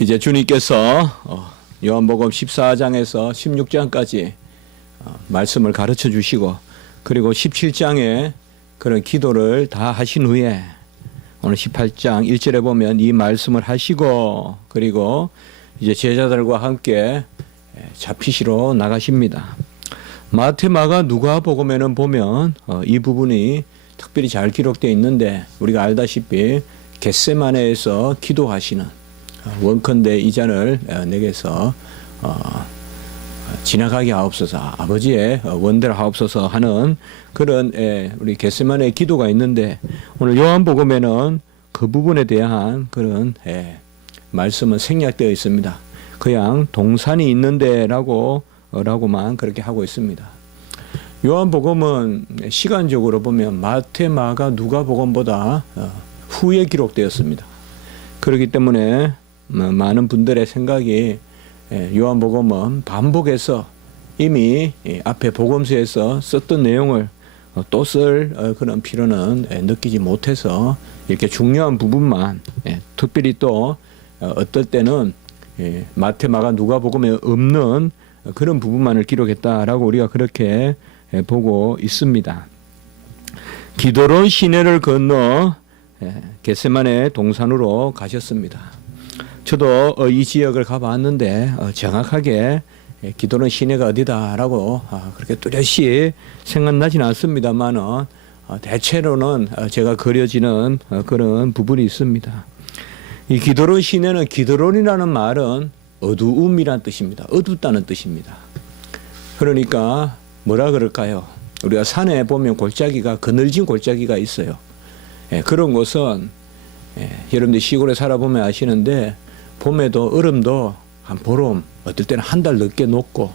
이제 주님께서 요한복음 14장에서 16장까지 말씀을 가르쳐 주시고, 그리고 17장에 그런 기도를 다 하신 후에 오늘 18장 1절에 보면 이 말씀을 하시고, 그리고 이제 제자들과 함께 잡히시러 나가십니다. 마태, 마가, 누가복음에는 보면 이 부분이 특별히 잘 기록되어 있는데, 우리가 알다시피 겟세마네에서 기도하시는, 원컨대 이 잔을 내게서 지나가게 하옵소서, 아버지의 원대로 하옵소서 하는 그런 우리 겟세마네 기도가 있는데, 오늘 요한복음에는 그 부분에 대한 그런 말씀은 생략되어 있습니다. 그냥 동산이 있는데 라고만 그렇게 하고 있습니다. 요한복음은 시간적으로 보면 마태, 마가, 누가복음보다 후에 기록되었습니다. 그렇기 때문에 많은 분들의 생각이 요한복음은 반복해서 이미 앞에 복음서에서 썼던 내용을 또 쓸 그런 필요는 느끼지 못해서 이렇게 중요한 부분만, 특별히 또 어떨 때는 마태, 마가, 누가복음에 없는 그런 부분만을 기록했다라고 우리가 그렇게 보고 있습니다. 기드론 시내를 건너 겟세마네 동산으로 가셨습니다. 저도 이 지역을 가봤는데 정확하게 기드론 시내가 어디다라고 그렇게 뚜렷이 생각나지는 않습니다만은 대체로는 제가 그려지는 그런 부분이 있습니다. 이 기드론 시내는, 기드론이라는 말은 어두움이란 뜻입니다. 어둡다는 뜻입니다. 그러니까 뭐라 그럴까요? 우리가 산에 보면 골짜기가, 그늘진 골짜기가 있어요. 그런 곳은 여러분들 시골에 살아보면 아시는데, 봄에도 얼음도 한 보름, 어떨 때는 한 달 늦게 녹고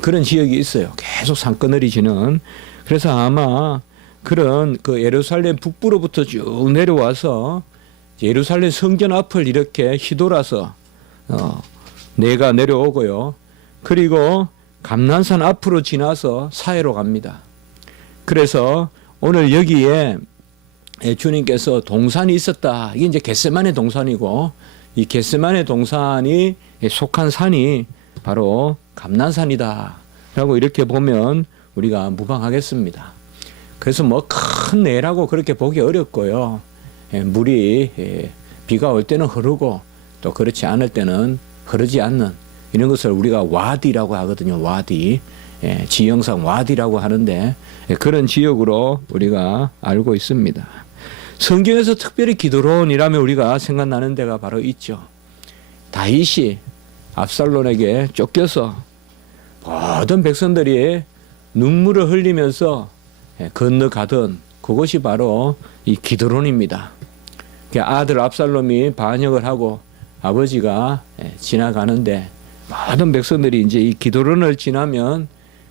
그런 지역이 있어요. 계속 산그늘이 지는. 그래서 아마 그런 그 예루살렘 북부로부터 쭉 내려와서 예루살렘 성전 앞을 이렇게 휘돌아서 내가 내려오고요. 그리고 감난산 앞으로 지나서 사해로 갑니다. 그래서 오늘 여기에 주님께서 동산이 있었다. 이게 이제 겟세마네 동산이고, 이 겟세마네 동산이 속한 산이 바로 감난산이다 라고 이렇게 보면 우리가 무방하겠습니다. 그래서 뭐 큰 내라고 그렇게 보기 어렵고요. 물이 비가 올 때는 흐르고 또 그렇지 않을 때는 흐르지 않는 이런 것을 우리가 와디라고 하거든요. 와디, 지형상 와디라고 하는데 그런 지역으로 우리가 알고 있습니다. 성경에서 특별히 기드론이라면 우리가 생각나는 데가 바로 있죠. 다윗이 압살롬에게 쫓겨서 모든 백성들이 눈물을 흘리면서 건너가던 그곳이 바로 이 기드론입니다. 아들 압살롬이 반역을 하고 아버지가 지나가는데 모든 백성들이 이제 이 기드론을 지나면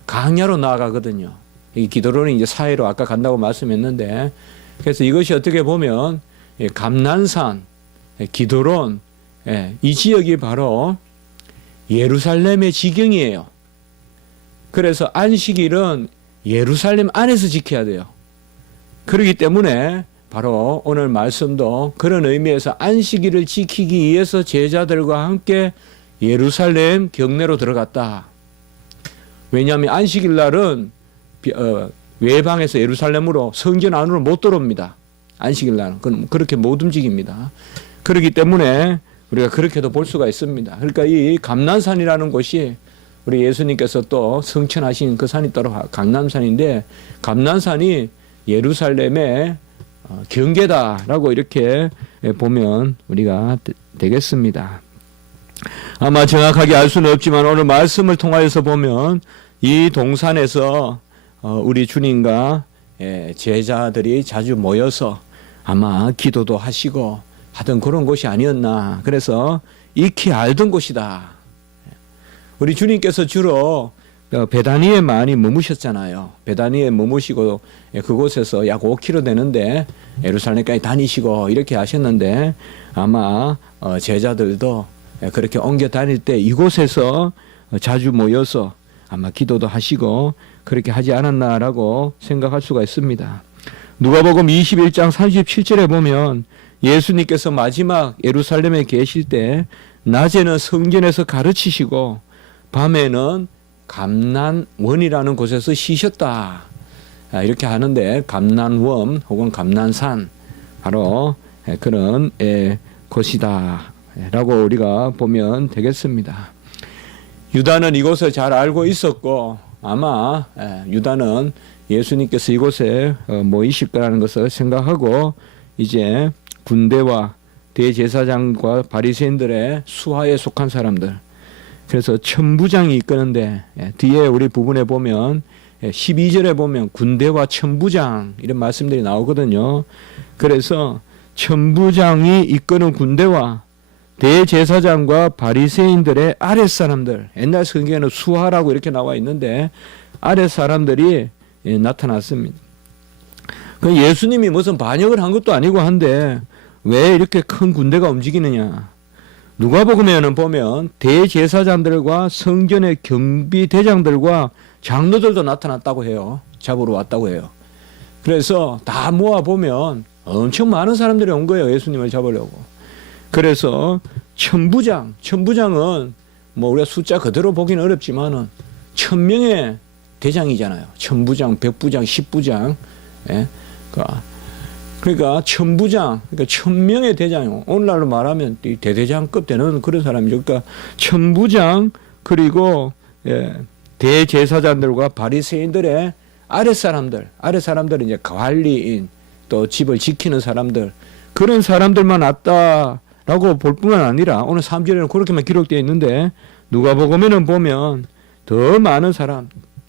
강야로 나아가거든요. 이 기드론이 이제 사해로 아까 간다고 말씀했는데, 그래서 이것이 어떻게 보면 감난산, 기드론, 이 지역이 바로 예루살렘의 지경이에요. 그래서 안식일은 예루살렘 안에서 지켜야 돼요. 그렇기 때문에 바로 오늘 말씀도 그런 의미에서 안식일을 지키기 위해서 제자들과 함께 예루살렘 경내로 들어갔다. 왜냐하면 안식일 날은 외방에서 예루살렘으로 성전 안으로 못 들어옵니다. 안식일 날은 그렇게 못 움직입니다. 그렇기 때문에 우리가 그렇게도 볼 수가 있습니다. 그러니까 이 감난산이라는 곳이 우리 예수님께서 또 성천하신 그 산이 따로 감난산인데, 감난산이 예루살렘의 경계다라고 이렇게 보면 우리가 되겠습니다. 아마 정확하게 알 수는 없지만 오늘 말씀을 통하여서 보면 이 동산에서 우리 주님과 제자들이 자주 모여서 아마 기도도 하시고 하던 그런 곳이 아니었나. 그래서 익히 알던 곳이다. 우리 주님께서 주로 베다니에 많이 머무셨잖아요. 베다니에 머무시고 그곳에서 약 5km 되는데 예루살렘까지 다니시고 이렇게 하셨는데, 아마 제자들도 그렇게 옮겨 다닐 때 이곳에서 자주 모여서 아마 기도도 하시고 그렇게 하지 않았나라고 생각할 수가 있습니다. 누가복음 21장 37절에 보면 예수님께서 마지막 예루살렘에 계실 때 낮에는 성전에서 가르치시고 밤에는 감난원이라는 곳에서 쉬셨다. 이렇게 하는데 감난원 혹은 감난산 바로 그런 곳이다 라고 우리가 보면 되겠습니다. 유다는 이곳을 잘 알고 있었고 아마 유다는 예수님께서 이곳에 모이실 거라는 것을 생각하고 이제 군대와 대제사장과 바리새인들의 수하에 속한 사람들, 그래서 천부장이 이끄는데 뒤에 우리 부분에 보면 12절에 보면 군대와 천부장 이런 말씀들이 나오거든요. 그래서 천부장이 이끄는 군대와 대제사장과 바리새인들의 아랫사람들, 옛날 성경에는 수하라고 이렇게 나와 있는데 아랫사람들이 나타났습니다. 그 예수님이 무슨 반역을 한 것도 아니고 한데 왜 이렇게 큰 군대가 움직이느냐. 누가복음에는 보면 대제사장들과 성전의 경비대장들과 장로들도 나타났다고 해요. 잡으러 왔다고 해요. 그래서 다 모아보면 엄청 많은 사람들이 온 거예요. 예수님을 잡으려고. 그래서 천부장은 뭐 우리가 숫자 그대로 보기는 어렵지만은 1000명의 대장이잖아요. 천부장, 백부장, 십부장. 예? 그러니까 천부장, 그러니까 1000명의 대장이요. 오늘날로 말하면 대대장급 되는 그런 사람이죠. 그러니까 천부장 그리고 대제사장들과 바리새인들의 아랫사람들은 이제 관리인 또 집을 지키는 사람들 그런 사람들만 왔다라고 볼 뿐만 아니라 오늘 3절에는 그렇게만 기록되어 있는데 누가복음에는 보면 더 많은 사람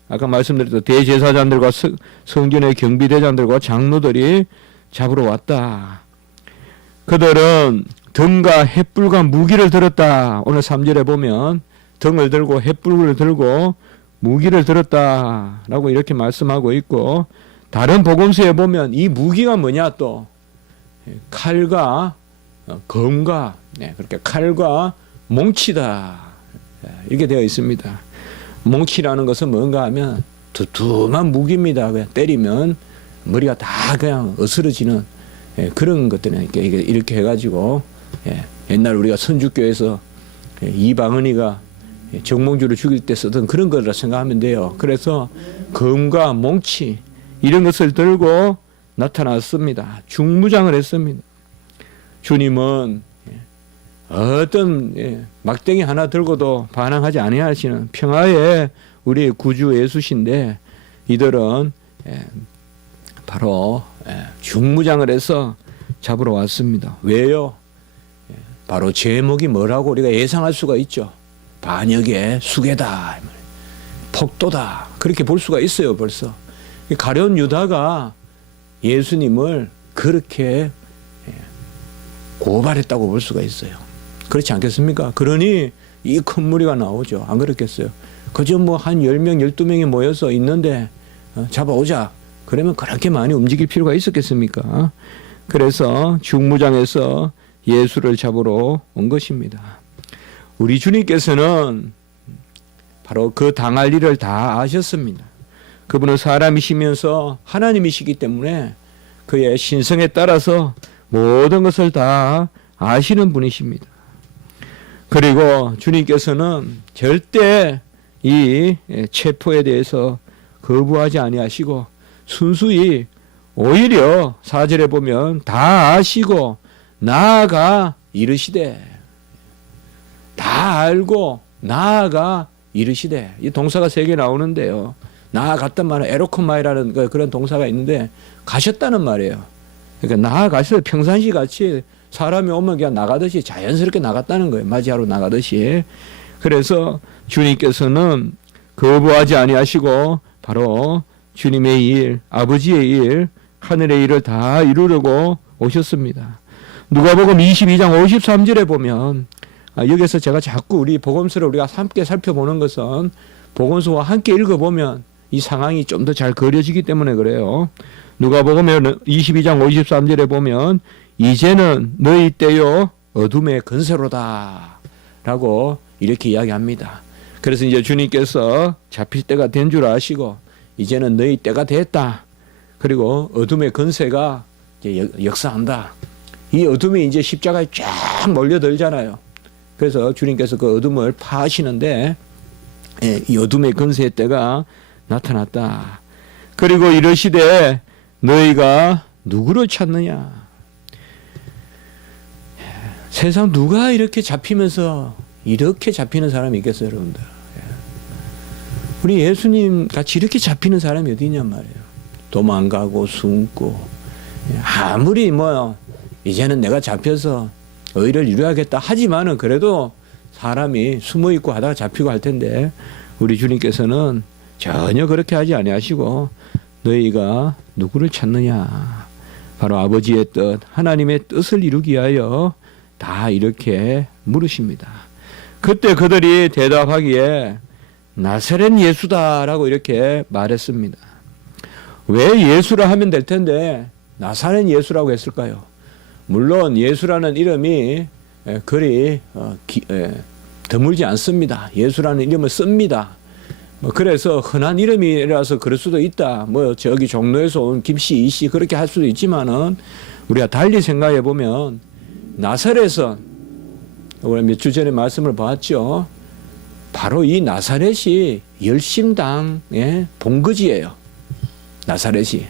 아까 말씀드렸던 대제사장들과 성전의 경비대장들과 장로들이 잡으러 왔다. 그들은 등과 횃불과 무기를 들었다. 오늘 3절에 보면 등을 들고 횃불을 들고 무기를 들었다라고 이렇게 말씀하고 있고 다른 복음서에 보면 이 무기가 뭐냐 또 칼과 검과 그렇게 칼과 몽치다 이렇게 되어 있습니다. 몽치라는 것은 뭔가 하면 두툼한 무기입니다. 그냥 때리면 머리가 다 그냥 어스러지는 그런 것들은 이렇게 해가지고 옛날 우리가 선주교에서 이방은이가 정몽주를 죽일 때 쓰던 그런 거라 생각하면 돼요. 그래서 검과 몽치 이런 것을 들고 나타났습니다. 중무장을 했습니다. 주님은 어떤 막대기 하나 들고도 반항하지 아니하시는 평화의 우리 구주 예수신데 이들은 바로 중무장을 해서 잡으러 왔습니다. 왜요? 바로 제목이 뭐라고 우리가 예상할 수가 있죠. 반역의 수괴다, 폭도다 그렇게 볼 수가 있어요. 벌써 가룟 유다가 예수님을 그렇게 고발했다고 볼 수가 있어요. 그렇지 않겠습니까? 그러니 이 큰 무리가 나오죠. 안 그렇겠어요? 그저 뭐 한 10명, 12명이 모여서 있는데 잡아오자. 그러면 그렇게 많이 움직일 필요가 있었겠습니까? 그래서 중무장에서 예수를 잡으러 온 것입니다. 우리 주님께서는 바로 그 당할 일을 다 아셨습니다. 그분은 사람이시면서 하나님이시기 때문에 그의 신성에 따라서 모든 것을 다 아시는 분이십니다. 그리고 주님께서는 절대 이 체포에 대해서 거부하지 아니하시고 순수히 오히려 4절에 보면 다 아시고 나아가 이르시되 다 알고 나아가 이르시되 이 동사가 3개 나오는데요. 나아갔단 말은 에로코마이라는 그런 동사가 있는데 가셨다는 말이에요. 그러니까 나아가셔서 평상시 같이 사람이 오면 그냥 나가듯이 자연스럽게 나갔다는 거예요. 맞이하러 나가듯이. 그래서 주님께서는 거부하지 아니하시고 바로 주님의 일, 아버지의 일, 하늘의 일을 다 이루려고 오셨습니다. 누가복음 22장 53절에 보면 여기서 제가 자꾸 우리 복음서를 우리가 함께 살펴보는 것은 복음서와 함께 읽어보면 이 상황이 좀 더 잘 그려지기 때문에 그래요. 누가복음 22장 53절에 보면 이제는 너희 때요 어둠의 건세로다 라고 이렇게 이야기합니다. 그래서 이제 주님께서 잡힐 때가 된 줄 아시고 이제는 너희 때가 됐다. 그리고 어둠의 건세가 이제 역사한다. 이 어둠이 이제 십자가에 쫙 몰려들잖아요. 그래서 주님께서 그 어둠을 파하시는데 이 어둠의 권세의 때가 나타났다. 그리고 이르시되 너희가 누구를 찾느냐. 세상 누가 이렇게 잡히면서 이렇게 잡히는 사람이 있겠어요, 여러분들. 우리 예수님 같이 이렇게 잡히는 사람이 어디 있냔 말이에요. 도망가고 숨고, 아무리 뭐 이제는 내가 잡혀서 의를 이루어야겠다 하지만은 그래도 사람이 숨어 있고 하다가 잡히고 할 텐데 우리 주님께서는 전혀 그렇게 하지 아니하시고 너희가 누구를 찾느냐. 바로 아버지의 뜻, 하나님의 뜻을 이루기 위하여 다 이렇게 물으십니다. 그때 그들이 대답하기에 나사렛 예수다라고 이렇게 말했습니다. 왜 예수라 하면 될 텐데 나사렛 예수라고 했을까요? 물론 예수라는 이름이 그리 드물지 않습니다. 예수라는 이름을 씁니다. 그래서 흔한 이름이라서 그럴 수도 있다. 뭐 저기 종로에서 온 김씨, 이씨 그렇게 할 수도 있지만은 우리가 달리 생각해 보면 나사렛은 우리 몇 주 전에 말씀을 봤죠. 바로 이 나사렛이 열심당의 본거지예요. 나사렛이.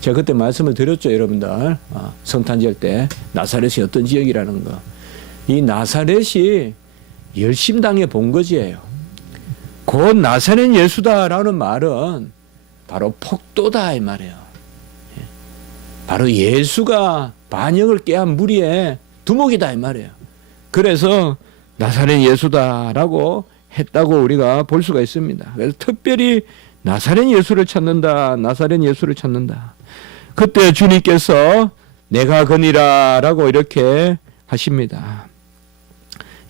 제가 그때 말씀을 드렸죠, 여러분들. 성탄절 때 나사렛이 어떤 지역이라는 거. 이 나사렛이 열심당의 본거지예요. 곧 나사렛 예수다라는 말은 바로 폭도다 이 말이에요. 바로 예수가 반역을 깨한 무리의 두목이다 이 말이에요. 그래서 나사렛 예수다라고 했다고 우리가 볼 수가 있습니다. 그래서 특별히 나사렛 예수를 찾는다. 나사렛 예수를 찾는다. 그때 주님께서 내가 그니라라고 이렇게 하십니다.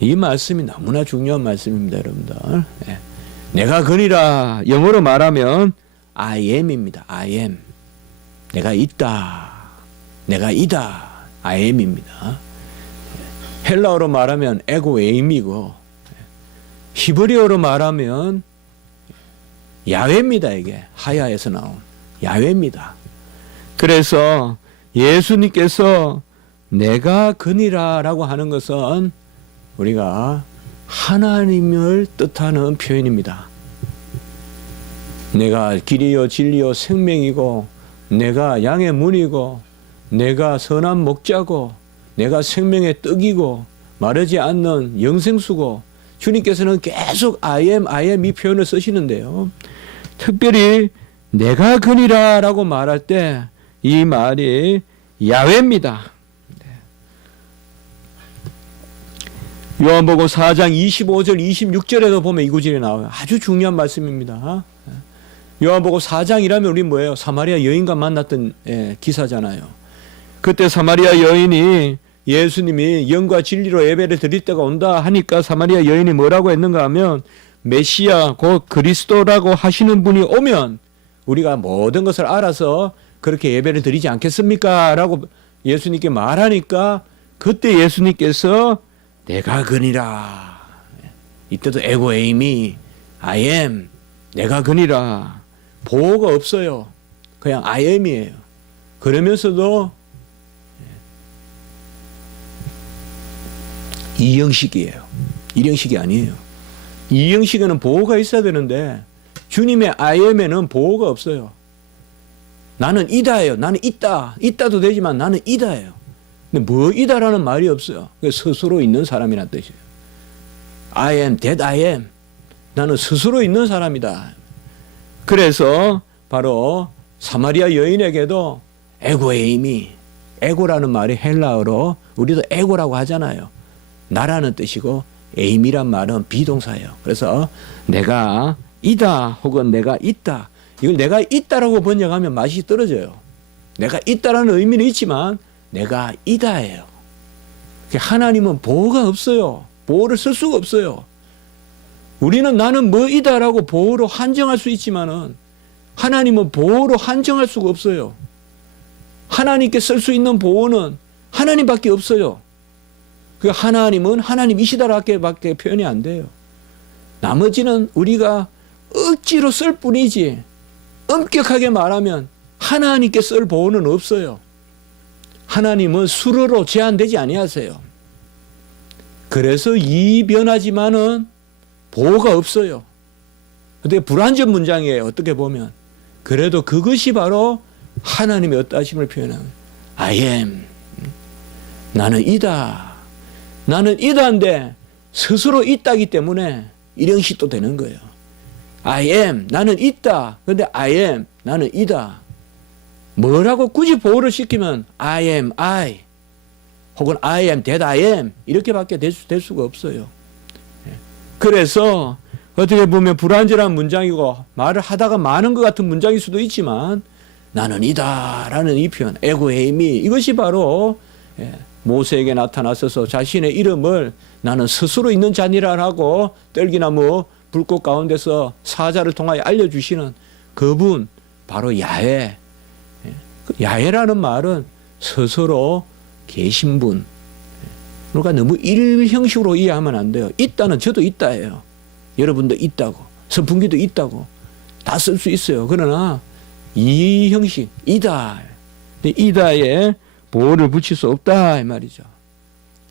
이 말씀이 너무나 중요한 말씀입니다, 여러분들. 내가 그니라 영어로 말하면 I am입니다. I am. 내가 있다. 내가 이다. I am입니다. 헬라어로 말하면 에고 에임이고 히브리어로 말하면 야훼입니다. 이게 하야에서 나온 야훼입니다. 그래서 예수님께서 내가 그니라라고 하는 것은 우리가 하나님을 뜻하는 표현입니다. 내가 길이요 진리요 생명이고 내가 양의 문이고 내가 선한 목자고 내가 생명의 떡이고 마르지 않는 영생수고 주님께서는 계속 I am 이 표현을 쓰시는데요. 특별히 내가 그니라라고 말할 때 이 말이 야훼입니다. 요한복음 4장 25절 26절에도 보면 이 구절이 나와요. 아주 중요한 말씀입니다. 요한복음 4장이라면 우리 뭐예요? 사마리아 여인과 만났던 기사잖아요. 그때 사마리아 여인이 예수님이 영과 진리로 예배를 드릴 때가 온다 하니까 사마리아 여인이 뭐라고 했는가 하면 메시아 곧 그리스도라고 하시는 분이 오면 우리가 모든 것을 알아서 그렇게 예배를 드리지 않겠습니까? 라고 예수님께 말하니까 그때 예수님께서 내가 그니라. 이때도 에고 에이미 I am 내가 그니라. 보호가 없어요. 그냥 I am이에요. 그러면서도 이형식이에요. 일형식이 아니에요. 이형식에는 보호가 있어야 되는데 주님의 I am에는 보호가 없어요. 나는 이다예요. 나는 있다. 있다도 되지만 나는 이다예요. 근데 뭐 이다라는 말이 없어요. 스스로 있는 사람이라는 뜻이에요. I am that I am. 나는 스스로 있는 사람이다. 그래서 바로 사마리아 여인에게도 에고에임이 에고라는 말이 헬라어로 우리도 에고라고 하잖아요. 나라는 뜻이고 에임이란 말은 비동사예요. 그래서 내가 이다 혹은 내가 있다. 이걸 내가 있다라고 번역하면 맛이 떨어져요. 내가 있다라는 의미는 있지만 내가 이다예요. 하나님은 보호가 없어요. 보호를 쓸 수가 없어요. 우리는 나는 뭐이다라고 보호로 한정할 수 있지만은 하나님은 보호로 한정할 수가 없어요. 하나님께 쓸 수 있는 보호는 하나님밖에 없어요. 그 하나님은 하나님이시다라게 밖에 표현이 안 돼요. 나머지는 우리가 억지로 쓸 뿐이지 엄격하게 말하면 하나님께 쓸 보호는 없어요. 하나님은 수로로 제한되지 아니하세요. 그래서 이변하지만은 보호가 없어요. 어떻게 불완전 문장이에요. 어떻게 보면. 그래도 그것이 바로 하나님의 어떠하심을 표현하는 I am. 나는 이다. 나는 이다인데 스스로 있다기 때문에 이런 식도 되는 거예요. I am. 나는 있다. 그런데 I am. 나는 이다. 뭐라고 굳이 보호를 시키면 I am I 혹은 I am that I am 이렇게밖에 될 수가 없어요. 그래서 어떻게 보면 불완전한 문장이고 말을 하다가 많은 것 같은 문장일 수도 있지만 나는 이다라는 이 표현 에고헤이미 이것이 바로 모세에게 나타나서서 자신의 이름을 나는 스스로 있는 자니라 하고 떨기나무 불꽃 가운데서 사자를 통하여 알려주시는 그분 바로 야훼. 야훼라는 말은 스스로 계신 분. 그러니까 너무 일형식으로 이해하면 안 돼요. 있다는 저도 있다예요. 여러분도 있다고. 선풍기도 있다고. 다 쓸 수 있어요. 그러나 이 형식 이다. 이다에 보호를 붙일 수 없다 이 말이죠.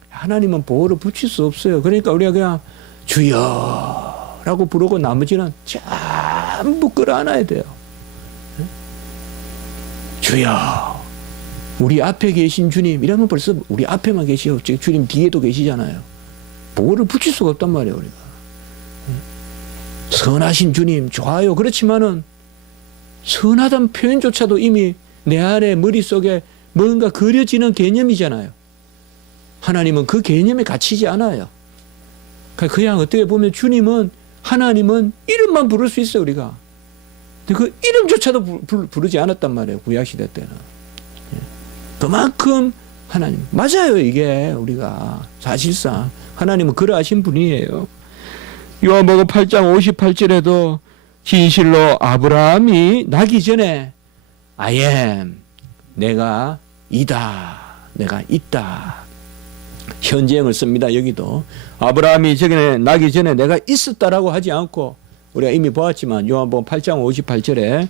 하나님은 보호를 붙일 수 없어요. 그러니까 우리가 그냥 주여라고 부르고 나머지는 전부 끌어안아야 돼요. 주여 우리 앞에 계신 주님 이러면 벌써 우리 앞에만 계시고 주님 뒤에도 계시잖아요. 보호를 붙일 수가 없단 말이에요. 우리가 선하신 주님 좋아요. 그렇지만은 선하다는 표현조차도 이미 내 안에 머릿속에 뭔가 그려지는 개념이잖아요. 하나님은 그 개념에 갇히지 않아요. 그냥 어떻게 보면 주님은 하나님은 이름만 부를 수 있어요. 우리가. 근데 그 이름조차도 부르지 않았단 말이에요. 구약시대 때는. 그만큼 하나님 맞아요. 이게 우리가 사실상 하나님은 그러하신 분이에요. 요한복음 8장 58절에도 진실로 아브라함이 나기 전에 I am 내가 이다 내가 있다 현재형을 씁니다. 여기도 아브라함이 저기 나기 전에 내가 있었다라고 하지 않고 우리가 이미 보았지만 요한복음 8장 58절에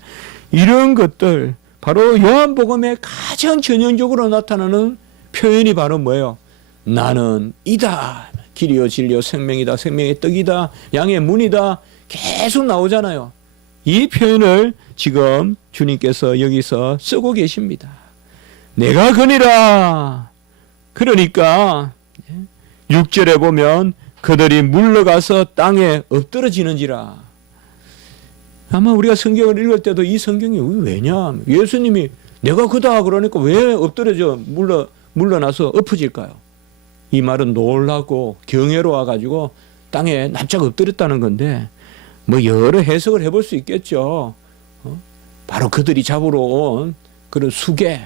이런 것들 바로 요한복음에 가장 전형적으로 나타나는 표현이 바로 뭐예요? 나는 이다. 길이요 진리요 생명이다. 생명의 떡이다. 양의 문이다. 계속 나오잖아요. 이 표현을 지금 주님께서 여기서 쓰고 계십니다. 내가 그니라. 그러니까 6절에 보면 그들이 물러가서 땅에 엎드러지는지라. 아마 우리가 성경을 읽을 때도 이 성경이 왜냐? 예수님이 내가 그다 그러니까 왜 엎드려져 물러나서 엎어질까요? 이 말은 놀라고 경외로워 가지고 땅에 납작 엎드렸다는 건데 뭐 여러 해석을 해볼 수 있겠죠. 바로 그들이 잡으러 온 그런 수개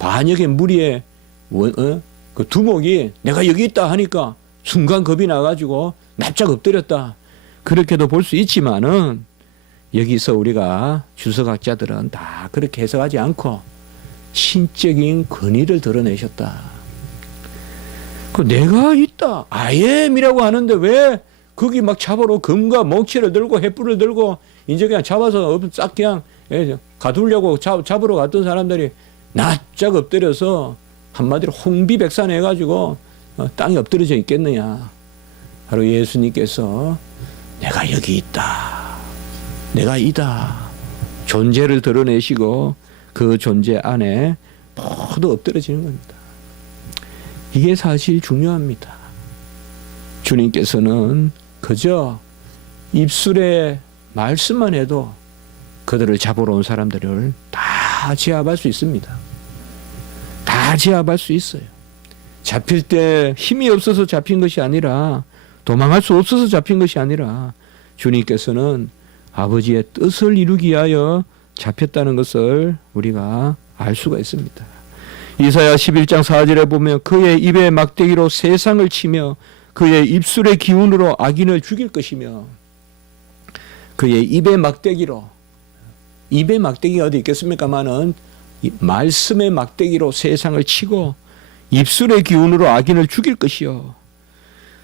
반역의 무리의 그 두목이 내가 여기 있다 하니까 순간 겁이 나가지고 납작 엎드렸다. 그렇게도 볼 수 있지만은 여기서 우리가 주석학자들은 다 그렇게 해석하지 않고 신적인 권위를 드러내셨다. 그 내가 있다. I am이라고 하는데 왜 거기 막 잡으러 금과 몽치를 들고 횃불을 들고 이제 그냥 잡아서 싹 그냥 가두려고 잡으러 갔던 사람들이 납작 엎드려서 한마디로 홍비백산 해가지고 땅에 엎드려져 있겠느냐. 바로 예수님께서 내가 여기 있다. 내가 이다. 존재를 드러내시고 그 존재 안에 모두 엎드려지는 겁니다. 이게 사실 중요합니다. 주님께서는 그저 입술에 말씀만 해도 그들을 잡으러 온 사람들을 다 제압할 수 있습니다. 다 제압할 수 있어요. 잡힐 때 힘이 없어서 잡힌 것이 아니라 도망할 수 없어서 잡힌 것이 아니라 주님께서는 아버지의 뜻을 이루기 위하여 잡혔다는 것을 우리가 알 수가 있습니다. 이사야 11장 4절에 보면 그의 입의 막대기로 세상을 치며 그의 입술의 기운으로 악인을 죽일 것이며 그의 입의 막대기로 입의 막대기가 어디 있겠습니까마는 말씀의 막대기로 세상을 치고 입술의 기운으로 악인을 죽일 것이요.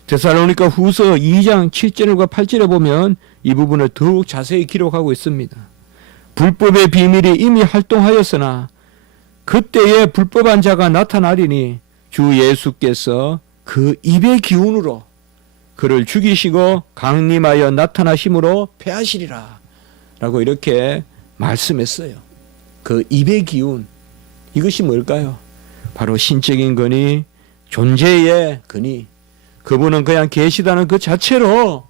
데살로니가 후서 2장 7절과 8절에 보면 이 부분을 더욱 자세히 기록하고 있습니다. 불법의 비밀이 이미 활동하였으나 그때에 불법한 자가 나타나리니 주 예수께서 그 입의 기운으로 그를 죽이시고 강림하여 나타나심으로 패하시리라 라고 이렇게 말씀했어요. 그 입의 기운, 이것이 뭘까요? 바로 신적인 근이, 존재의 근이, 그분은 그냥 계시다는 그 자체로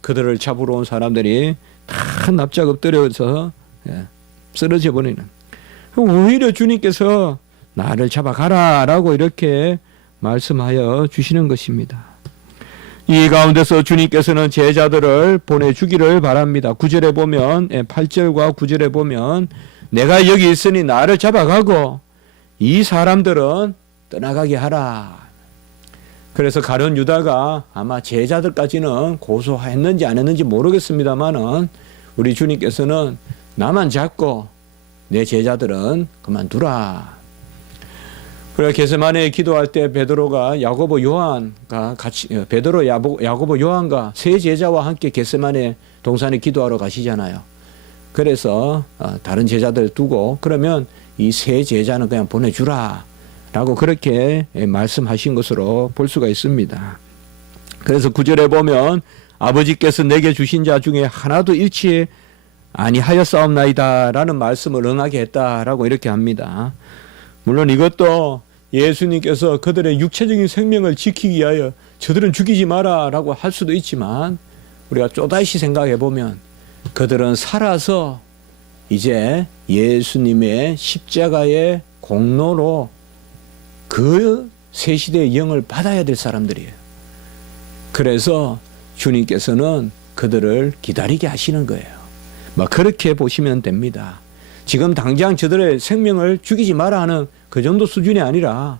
그들을 잡으러 온 사람들이 다 납작 엎드려서 쓰러져 버리는. 오히려 주님께서 나를 잡아가라 라고 이렇게 말씀하여 주시는 것입니다. 이 가운데서 주님께서는 제자들을 보내주기를 바랍니다. 9절에 보면, 8절과 9절에 보면 내가 여기 있으니 나를 잡아가고 이 사람들은 떠나가게 하라. 그래서 가룟 유다가 아마 제자들까지는 고소했는지 안 했는지 모르겠습니다만은 우리 주님께서는 나만 잡고 내 제자들은 그만두라. 그래 게세마네 기도할 때 베드로가 야고보 요한과 같이 베드로 야고보 요한과 세 제자와 함께 게세마네 동산에 기도하러 가시잖아요. 그래서 다른 제자들 두고 그러면 이 세 제자는 그냥 보내주라 라고 그렇게 말씀하신 것으로 볼 수가 있습니다. 그래서 9절에 보면 아버지께서 내게 주신 자 중에 하나도 잃지 아니하였사옵나이다 라는 말씀을 응하게 했다라고 이렇게 합니다. 물론 이것도 예수님께서 그들의 육체적인 생명을 지키기 위하여 저들은 죽이지 마라 라고 할 수도 있지만 우리가 쪼다시 생각해 보면 그들은 살아서 이제 예수님의 십자가의 공로로 그 새 시대의 영을 받아야 될 사람들이에요. 그래서 주님께서는 그들을 기다리게 하시는 거예요. 뭐 그렇게 보시면 됩니다. 지금 당장 저들의 생명을 죽이지 마라 하는 그 정도 수준이 아니라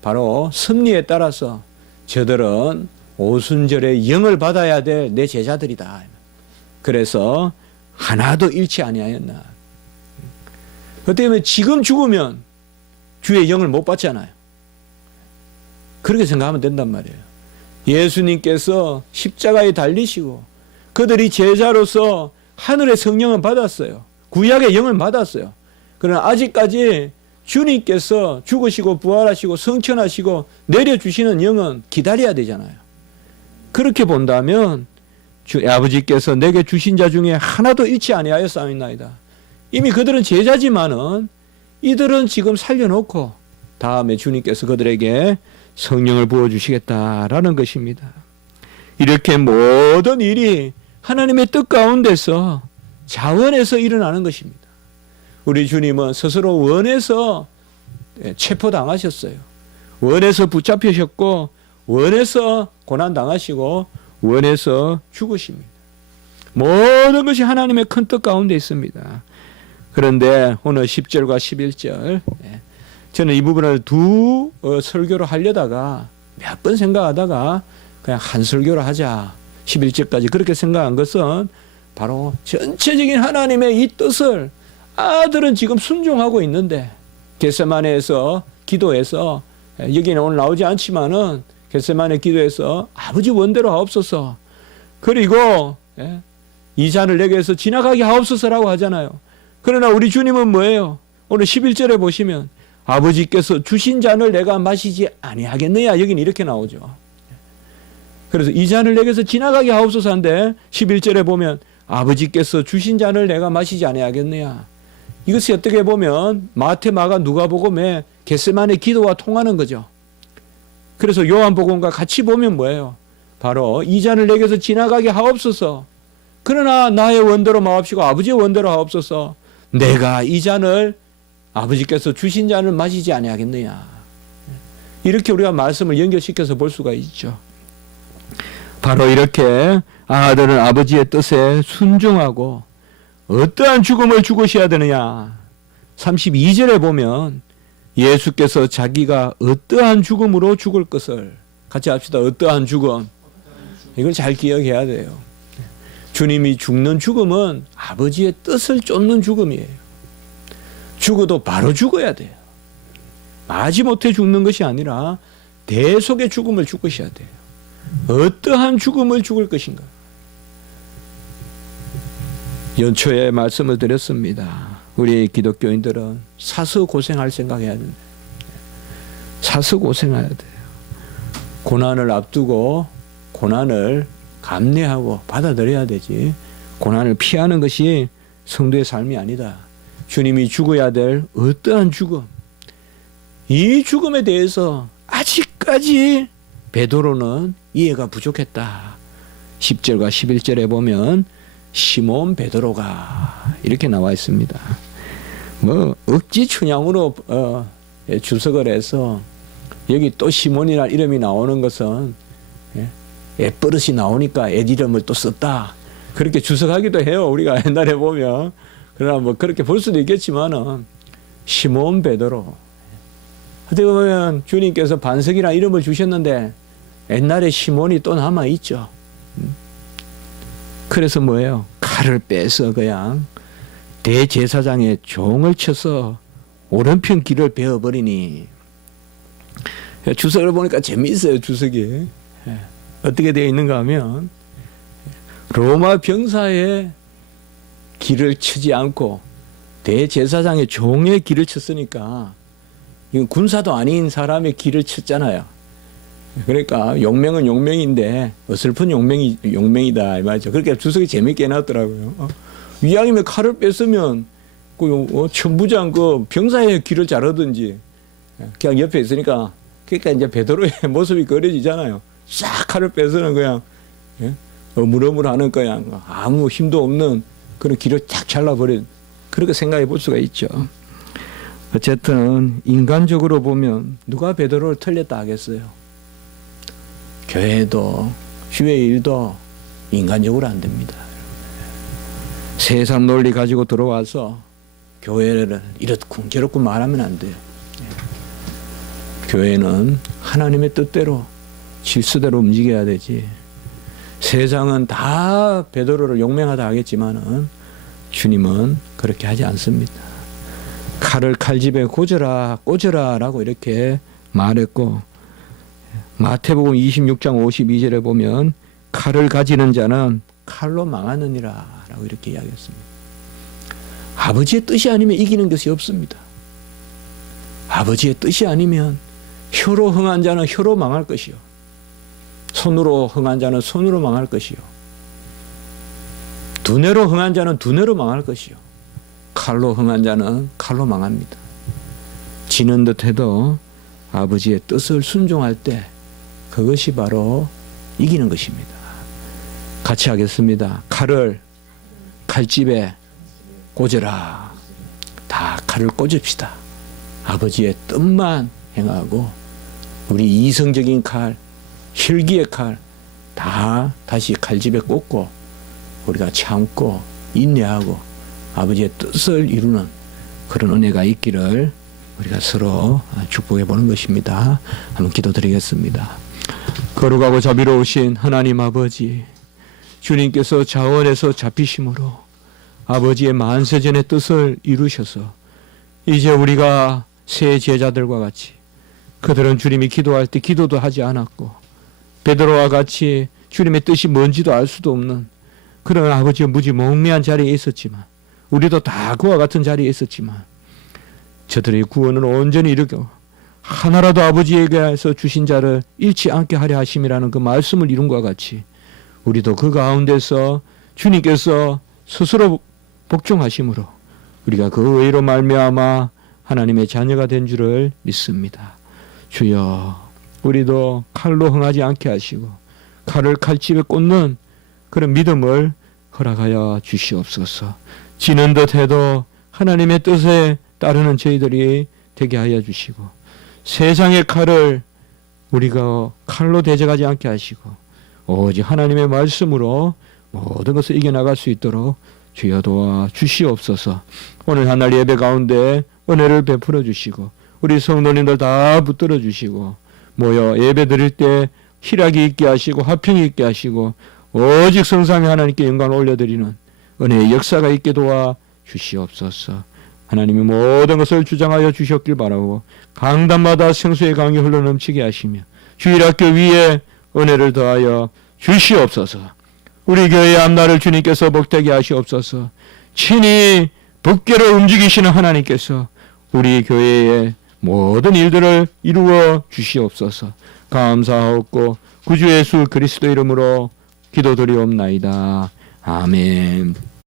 바로 섭리에 따라서 저들은 오순절에 영을 받아야 될 내 제자들이다. 그래서 하나도 잃지 아니하였나. 어떻게 보면 지금 죽으면 주의 영을 못 받잖아요. 그렇게 생각하면 된단 말이에요. 예수님께서 십자가에 달리시고 그들이 제자로서 하늘의 성령을 받았어요. 구약의 영을 받았어요. 그러나 아직까지 주님께서 죽으시고 부활하시고 성천하시고 내려주시는 영은 기다려야 되잖아요. 그렇게 본다면 아버지께서 내게 주신 자 중에 하나도 잃지 아니하였사옵나이다. 이미 그들은 제자지만은 이들은 지금 살려놓고 다음에 주님께서 그들에게 성령을 부어주시겠다라는 것입니다. 이렇게 모든 일이 하나님의 뜻 가운데서 자원에서 일어나는 것입니다. 우리 주님은 스스로 원해서 체포당하셨어요. 원해서 붙잡히셨고 원해서 고난당하시고 원해서 죽으십니다. 모든 것이 하나님의 큰 뜻 가운데 있습니다. 그런데 오늘 10절과 11절 저는 이 부분을 두 설교로 하려다가 몇 번 생각하다가 그냥 한 설교로 하자 11절까지 그렇게 생각한 것은 바로 전체적인 하나님의 이 뜻을 아들은 지금 순종하고 있는데 겟세마네에서 기도해서 여기는 오늘 나오지 않지만은 겟세마네 기도해서 아버지 원대로 하옵소서 그리고 이 잔을 내게서 지나가게 하옵소서라고 하잖아요. 그러나 우리 주님은 뭐예요? 오늘 11절에 보시면 아버지께서 주신 잔을 내가 마시지 아니하겠느냐 여기는 이렇게 나오죠. 그래서 이 잔을 내게서 지나가게 하옵소서 한데 11절에 보면 아버지께서 주신 잔을 내가 마시지 아니하겠느냐. 이것이 어떻게 보면 마태, 마가, 누가복음의 겟세마네 기도와 통하는 거죠. 그래서 요한복음과 같이 보면 뭐예요? 바로 이 잔을 내게서 지나가게 하옵소서. 그러나 나의 원대로 마옵시고 아버지의 원대로 하옵소서. 내가 이 잔을 아버지께서 주신 잔을 마시지 아니하겠느냐. 이렇게 우리가 말씀을 연결시켜서 볼 수가 있죠. 바로 이렇게 아들은 아버지의 뜻에 순종하고 어떠한 죽음을 죽으셔야 되느냐. 32절에 보면 예수께서 자기가 어떠한 죽음으로 죽을 것을 같이 합시다. 어떠한 죽음. 이걸 잘 기억해야 돼요. 주님이 죽는 죽음은 아버지의 뜻을 쫓는 죽음이에요. 죽어도 바로 죽어야 돼요. 마지못해 죽는 것이 아니라 대속의 죽음을 죽으셔야 돼요. 어떠한 죽음을 죽을 것인가. 연초에 말씀을 드렸습니다. 우리 기독교인들은 사서 고생할 생각해야 된다. 사서 고생해야 돼요. 고난을 앞두고 고난을 감내하고 받아들여야 되지. 고난을 피하는 것이 성도의 삶이 아니다. 주님이 죽어야 될 어떠한 죽음, 이 죽음에 대해서 아직까지 베드로는 이해가 부족했다. 10절과 11절에 보면 시몬 베드로가 이렇게 나와 있습니다. 뭐 억지 춘향으로 주석을 해서 여기 또 시몬이라는 이름이 나오는 것은 애버릇이 나오니까 애 이름을 또 썼다. 그렇게 주석하기도 해요. 우리가 옛날에 보면. 그러나 뭐 그렇게 볼 수도 있겠지만은 시몬 베드로. 어떻게 보면 주님께서 반석이라는 이름을 주셨는데 옛날에 시몬이 또 남아 있죠. 그래서 뭐예요? 칼을 빼서 그냥 대제사장의 종을 쳐서 오른편 길을 베어버리니. 주석을 보니까 재미있어요. 주석이 어떻게 되어 있는가 하면 로마 병사의 길을 치지 않고 대제사장의 종의 길을 쳤으니까 이건 군사도 아닌 사람의 길을 쳤잖아요. 그러니까 용맹은 용맹인데 어설픈 용맹이다 이 말이죠. 그렇게 주석이 재밌게 해놨더라고요. 이왕이면 칼을 뺐으면 그 천부장 그 병사의 길을 자르든지 그냥 옆에 있으니까 그러니까 이제 베드로의 모습이 그려지잖아요. 싹 칼을 빼서는 그냥 어물어물하는 그냥 아무 힘도 없는 그런 길을 쫙 잘라버린 그렇게 생각해 볼 수가 있죠. 어쨌든 인간적으로 보면 누가 베드로를 틀렸다 하겠어요. 교회도 주의 일도 인간적으로 안 됩니다. 세상 논리 가지고 들어와서 교회를 이렇군 저렇군 말하면 안 돼요. 교회는 하나님의 뜻대로 질서대로 움직여야 되지. 세상은 다 베드로를 용맹하다 하겠지만은 주님은 그렇게 하지 않습니다. 칼을 칼집에 꽂으라 라고 이렇게 말했고, 마태복음 26장 52절에 보면 칼을 가지는 자는 칼로 망하느니라 라고 이렇게 이야기했습니다. 아버지의 뜻이 아니면 이기는 것이 없습니다. 아버지의 뜻이 아니면 혀로 흥한 자는 혀로 망할 것이요, 손으로 흥한 자는 손으로 망할 것이요, 두뇌로 흥한 자는 두뇌로 망할 것이요, 칼로 흥한 자는 칼로 망합니다. 지는 듯 해도 아버지의 뜻을 순종할 때 그것이 바로 이기는 것입니다. 같이 하겠습니다. 칼을 칼집에 꽂으라. 다 칼을 꽂읍시다. 아버지의 뜻만 행하고 우리 이성적인 칼, 혈기의 칼 다 다시 칼집에 꽂고 우리가 참고 인내하고 아버지의 뜻을 이루는 그런 은혜가 있기를 우리가 서로 축복해 보는 것입니다. 한번 기도드리겠습니다. 거룩하고 자비로우신 하나님 아버지, 주님께서 자원에서 잡히심으로 아버지의 만세전의 뜻을 이루셔서 이제 우리가 새 제자들과 같이, 그들은 주님이 기도할 때 기도도 하지 않았고 베드로와 같이 주님의 뜻이 뭔지도 알 수도 없는 그런 아버지의 무지몽매한 자리에 있었지만, 우리도 다 그와 같은 자리에 있었지만 저들의 구원을 온전히 이루고 하나라도 아버지에게서 주신 자를 잃지 않게 하려 하심이라는 그 말씀을 이룬 것과 같이 우리도 그 가운데서 주님께서 스스로 복종하심으로 우리가 그 의로 말미암아 하나님의 자녀가 된 줄을 믿습니다. 주여, 우리도 칼로 흥하지 않게 하시고 칼을 칼집에 꽂는 그런 믿음을 허락하여 주시옵소서. 지는 듯 해도 하나님의 뜻에 따르는 저희들이 되게 하여 주시고, 세상의 칼을 우리가 칼로 대적하지 않게 하시고 오직 하나님의 말씀으로 모든 것을 이겨나갈 수 있도록 주여 도와 주시옵소서. 오늘 한날 예배 가운데 은혜를 베풀어 주시고 우리 성도님들 다 붙들어 주시고 모여 예배 드릴 때 희락이 있게 하시고 화평이 있게 하시고 오직 성삼위 하나님께 영광을 올려드리는 은혜의 역사가 있게 도와 주시옵소서. 하나님이 모든 것을 주장하여 주셨길 바라고 강단마다 생수의 강이 흘러넘치게 하시며 주일학교 위에 은혜를 더하여 주시옵소서. 우리 교회의 앞날을 주님께서 복되게 하시옵소서. 친히 법궤로 움직이시는 하나님께서 우리 교회의 모든 일들을 이루어 주시옵소서. 감사하옵고 구주 예수 그리스도 이름으로 기도드리옵나이다. 아멘.